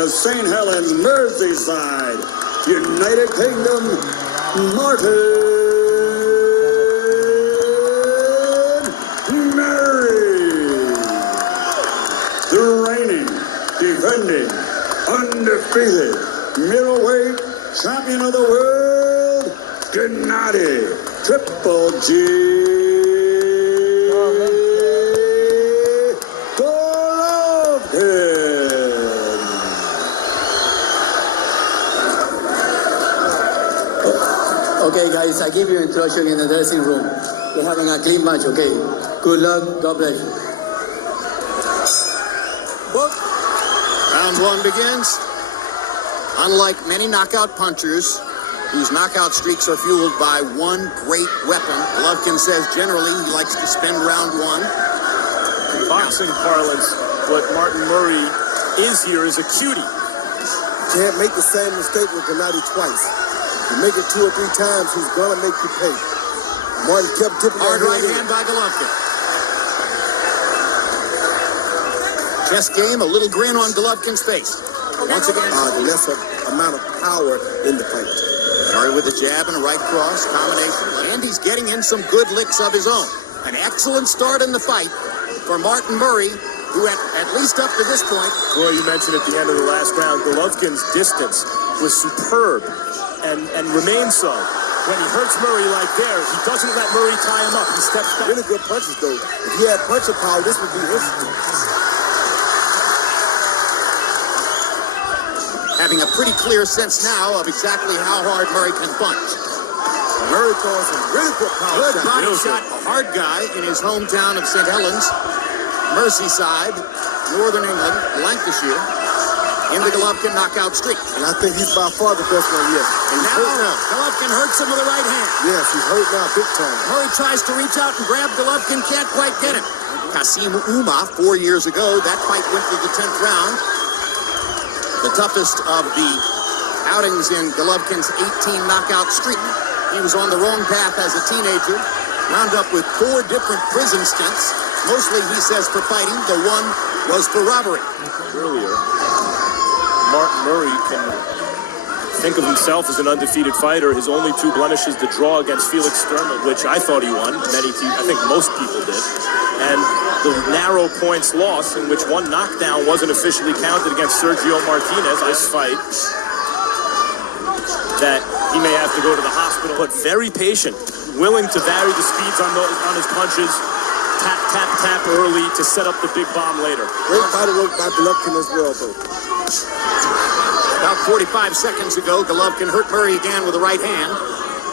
to St. Helens, Merseyside, United Kingdom, Martin Murray. The reigning, defending, undefeated middleweight champion of the world, Gennady, Triple G. Okay, guys, I give you instruction in the dressing room. We're having a clean match, okay? Good luck. God bless you. Round one begins. Unlike many knockout punchers, whose knockout streaks are fueled by one great weapon, Golovkin says generally he likes to spend round one. In boxing parlance, what Martin Murray is here is a cutie. Can't make the same mistake with Gennady twice. You make it 2 or 3 times, he's gonna make you pay. Martin kept tipping hard right hand by Golovkin. Chest game, a little grin on Golovkin's face. Once again, the lesser amount of power in the fight. Murray with a jab and a right cross combination, and he's getting in some good licks of his own. An excellent start in the fight for Martin Murray, who at least up to this point. Well, you mentioned at the end of the last round, Golovkin's distance was superb and remains so. When he hurts Murray like there, he doesn't let Murray tie him up. He steps back. Really good punches, though. If he had puncher power, this would be his. Having a pretty clear sense now of exactly how hard Murray can punch. Murray throwing some really good power. Good body shot, a hard guy in his hometown of St. Helens, Merseyside, Northern England, Lancashire, in the Golovkin knockout streak. And I think he's by far the best one yet. And now Golovkin hurts him with a right hand. Yes, he's hurt now big time. Murray tries to reach out and grab Golovkin, can't quite get him. Kasim Uma, 4 years ago, that fight went to the 10th round. The toughest of the outings in Golovkin's 18 knockout streak. He was on the wrong path as a teenager, wound up with 4 different prison stints. Mostly, he says, for fighting. The one was for robbery. Earlier, Martin Murray can think of himself as an undefeated fighter. His only 2 blemishes, the draw against Felix Sturman, which I thought he won. I think most people did. And the narrow points loss in which 1 knockdown wasn't officially counted against Sergio Martinez. This fight that he may have to go to the hospital, but very patient, willing to vary the speeds on his punches, tap, tap, tap early to set up the big bomb later. Great body work by Golovkin as well, though. About 45 seconds ago, Golovkin hurt Murray again with a right hand.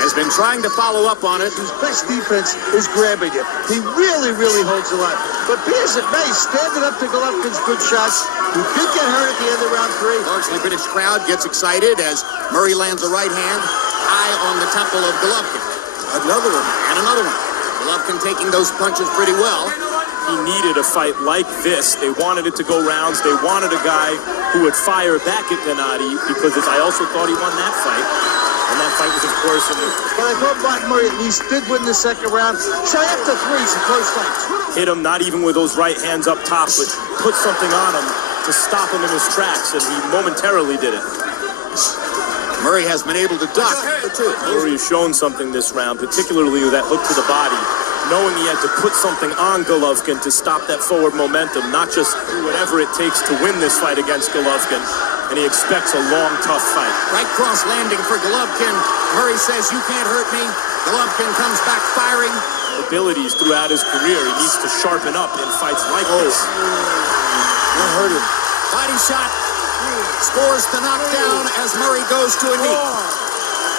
Has been trying to follow up on it. His best defense is grabbing it. He really, really holds a lot. But be as it may, standing up to Golovkin's good shots. He did get hurt at the end of round 3. Largely British crowd gets excited as Murray lands a right hand high on the temple of Golovkin. Another one. And another one. Golovkin taking those punches pretty well. He needed a fight like this. They wanted it to go rounds. They wanted a guy who would fire back at Gennady because I also thought he won that fight. And that fight was, of course, in the... But I thought Martin Murray at least did win the second round. So after 3, it's a close fight. Hit him, not even with those right hands up top, but put something on him to stop him in his tracks, and he momentarily did it. Murray has been able to duck. Murray has shown something this round, particularly that hook to the body, knowing he had to put something on Golovkin to stop that forward momentum, not just do whatever it takes to win this fight against Golovkin. And he expects a long, tough fight. Right cross landing for Golovkin. Murray says, you can't hurt me. Golovkin comes back firing. Abilities throughout his career. He needs to sharpen up in fights like this. That hurt him. Body shot. Scores the knockdown as Murray goes to a knee.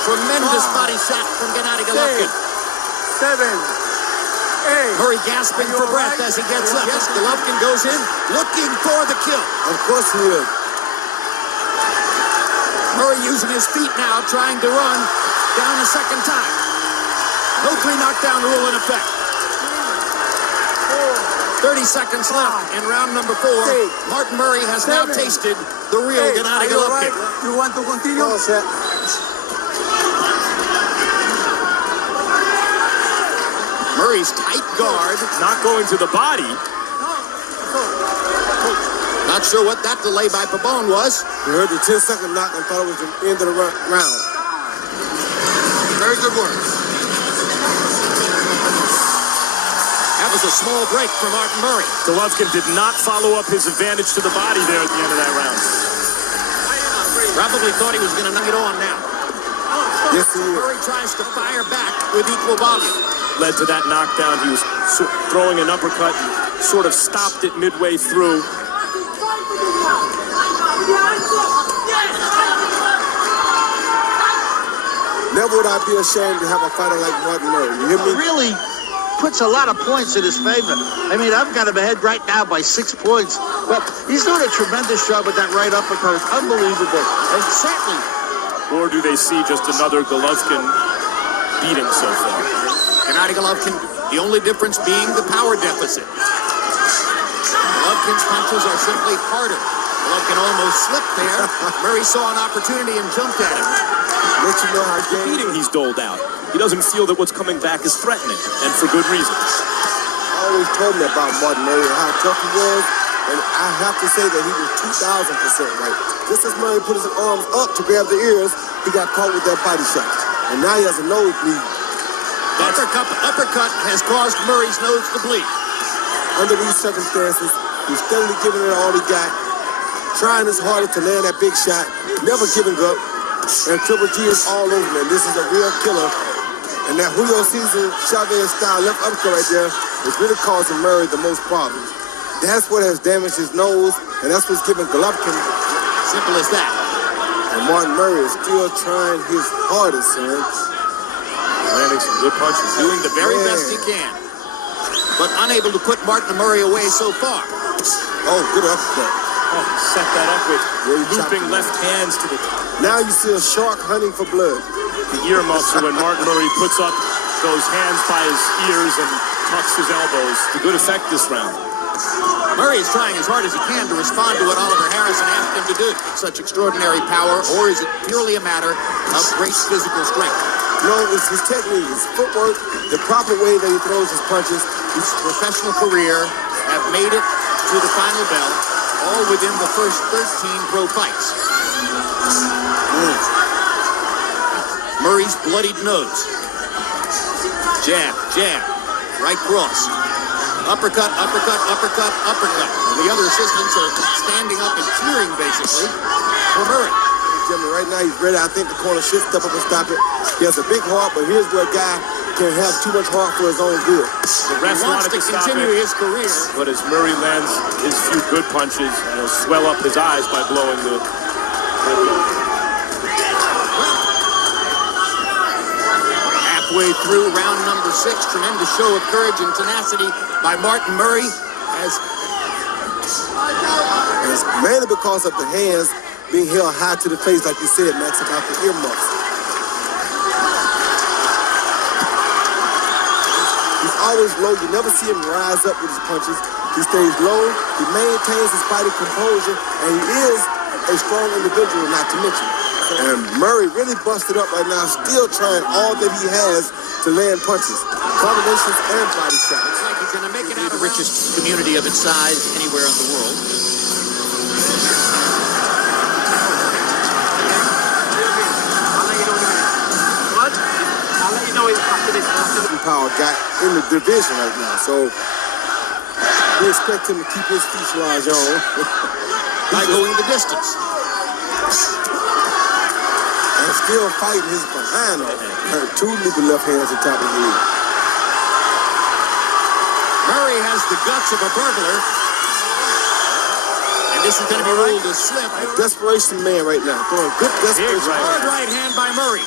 Tremendous body shot from Gennady Golovkin. 7, 8. Murray gasping for breath as he gets up. Yes, Golovkin goes in looking for the kill. Of course he is. Murray using his feet now, trying to run down a second time. No 3 knockdown rule in effect. 30 seconds left in round number 4. Martin Murray has now tasted the real Gennady Golovkin. You want to continue? Murray's tight guard. Not going to the body. Not sure what that delay by Pabon was. You heard the 10-second knock and thought it was the end of the round. Very good work. That was a small break for Martin Murray. Golovkin did not follow up his advantage to the body there at the end of that round. Probably thought he was going to knock it on now. Yes, he is. Murray tries to fire back with equal volume. Led to that knockdown. He was throwing an uppercut and sort of stopped it midway through. Never would I be ashamed to have a fighter like Martin Murray. You hear me? Really puts a lot of points in his favor. I mean, I've got him ahead right now by 6 points. But he's doing a tremendous job with that right uppercut. It's unbelievable. And certainly. Or do they see just another Golovkin beating so far? Gennady Golovkin, the only difference being the power deficit. Golovkin's punches are simply harder. Golovkin almost slipped there. Murray saw an opportunity and jumped at him. Let you know how The beating he's doled out. He doesn't feel that what's coming back is threatening, and for good reasons. I always told me about Martin Murray and how tough he was, and I have to say that he was 2,000% right. Just as Murray put his arms up to grab the ears, he got caught with that body shot. And now he has a nosebleed. Uppercut has caused Murray's nose to bleed. Under these circumstances, he's steadily giving it all he got, trying his hardest to land that big shot, never giving up. And Triple G is all over him. This is a real killer. And that Julio Cesar Chavez style left uppercut right there is really causing Murray the most problems. That's what has damaged his nose, and that's what's giving Golovkin. Simple as that. And Martin Murray is still trying his hardest, son. Landing some good punches. Doing the very best he can. But unable to put Martin Murray away so far. Oh, good uppercut. Oh, set that up with Really looping chopped him. left hands to the Now you see a shark hunting for blood. ear muscle when Martin Murray puts up those hands by his ears and tucks his elbows to good effect this round. Murray is trying as hard as he can to respond to what Oliver Harrison asked him to do. Such extraordinary power, or is it purely a matter of great physical strength? No, it's his technique, his footwork, the proper way that he throws his punches. His professional career have made it to the final bell, all within the first 13 pro fights. Murray's bloodied nose. Jab, jab, right cross. Uppercut, uppercut, uppercut, uppercut. And the other assistants are standing up and cheering, basically, for Murray. Gentlemen, right now he's ready. I think the corner should step up and stop it. He has a big heart, but here's where a guy can have too much heart for his own good. The He ref wants wanted to to stop continue it, his career. but as Murray lands his few good punches, he'll swell up his eyes by blowing the... Halfway through round number 6, tremendous show of courage and tenacity by Martin Murray as And it's mainly because of the hands being held high to the face, like you said, Max, about the earmuffs. He's always low. You never see him rise up with his punches. He stays low. He maintains his body composure, and he is a strong individual, not to mention. And Murray really busted up right now, still trying all that he has to land punches, combinations and body shots. looks like he's going to make it out of the richest community of its size anywhere in the world. Power got in the division right now, so we expect him to keep his fuselage on. By going the distance. And still fighting his behind off. Two legal left hands on top of his head. Murray has the guts of a burglar. And this is going to be ruled a slip. A desperation man right now, throwing good desperation. Hard right hand by Murray.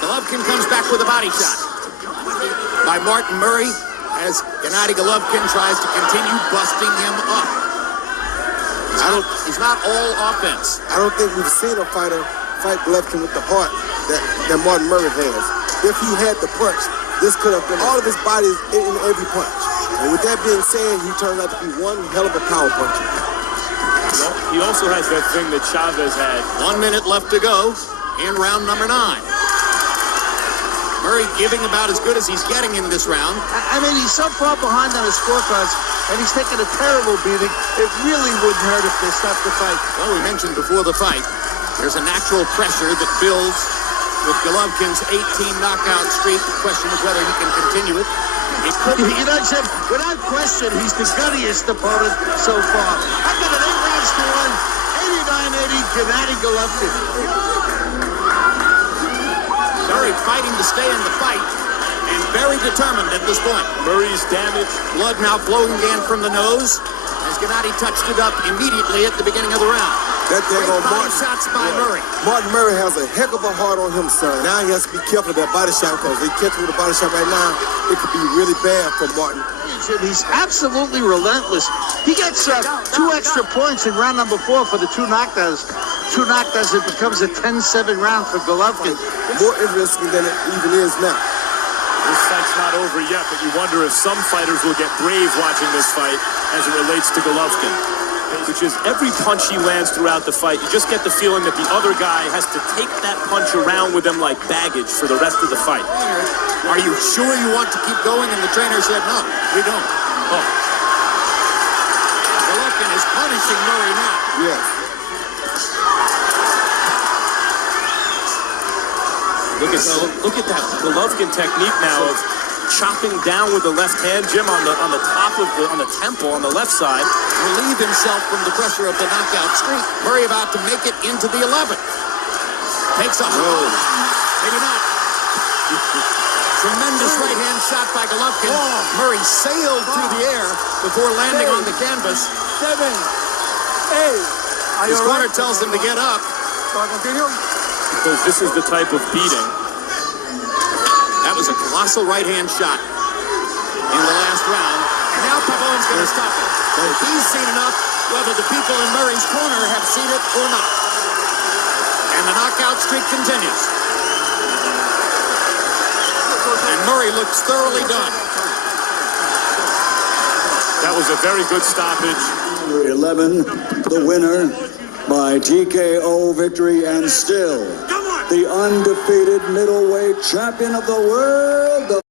Golovkin comes back with a body shot by Martin Murray as Gennady Golovkin tries to continue busting him up. He's not all offense. I don't think we've seen a fighter fight Golovkin with the heart that Martin Murray has. If he had the punch, this could have been all of his body in every punch. And with that being said, he turned out to be one hell of a power puncher. He also has that thing that Chavez had. 1 minute left to go in round number 9. Murray giving about as good as he's getting in this round. I mean, he's so far behind on his scorecards, and he's taking a terrible beating. It really wouldn't hurt if they stopped the fight. Well, we mentioned before the fight, there's a natural pressure that builds with Golovkin's 18 knockout streak. The question is whether he can continue it. It could be. You know, Jim, without question, he's the guttiest opponent so far. I got an 8 rounds to 1, 89-80, Gennady Golovkin. Murray fighting to stay in the fight and very determined at this point. Murray's damage. Blood now flowing again from the nose as Gennady touched it up immediately at the beginning of the round. That thing on Body Martin. shots by Murray. Martin Murray has a heck of a heart on him, son. Now he has to be careful of that body shot because if he catch him with a body shot right now, it could be really bad for Martin. He's absolutely relentless. He gets 2 extra points in round number 4 for the 2 knockdowns. 2 knockdowns, it becomes a 10-7 round for Golovkin. More interesting than it even is now. This fight's not over yet, but you wonder if some fighters will get brave watching this fight as it relates to Golovkin. Which is every punch he lands throughout the fight, you just get the feeling that the other guy has to take that punch around with him like baggage for the rest of the fight. Are you sure you want to keep going? And the trainer said, no, we don't. Oh. Golovkin is punishing Murray now. Yes. Look at that Golovkin technique now of chopping down with the left hand, Jim, on the top of on the temple on the left side. Relieve himself from the pressure of the knockout streak. Murray about to make it into the 11th. Takes a hold. Maybe not. Tremendous right hand shot by Golovkin. Murray sailed through the air before landing on the canvas. 7, 8. His corner tells him to get up. Because this is the type of beating. That was a colossal right hand shot in the last round. And now Pavon's going to stop it. He's seen enough, whether the people in Murray's corner have seen it or not. And the knockout streak continues. And Murray looks thoroughly done. That was a very good stoppage. 11, the winner by TKO victory and still the undefeated middleweight champion of the world, the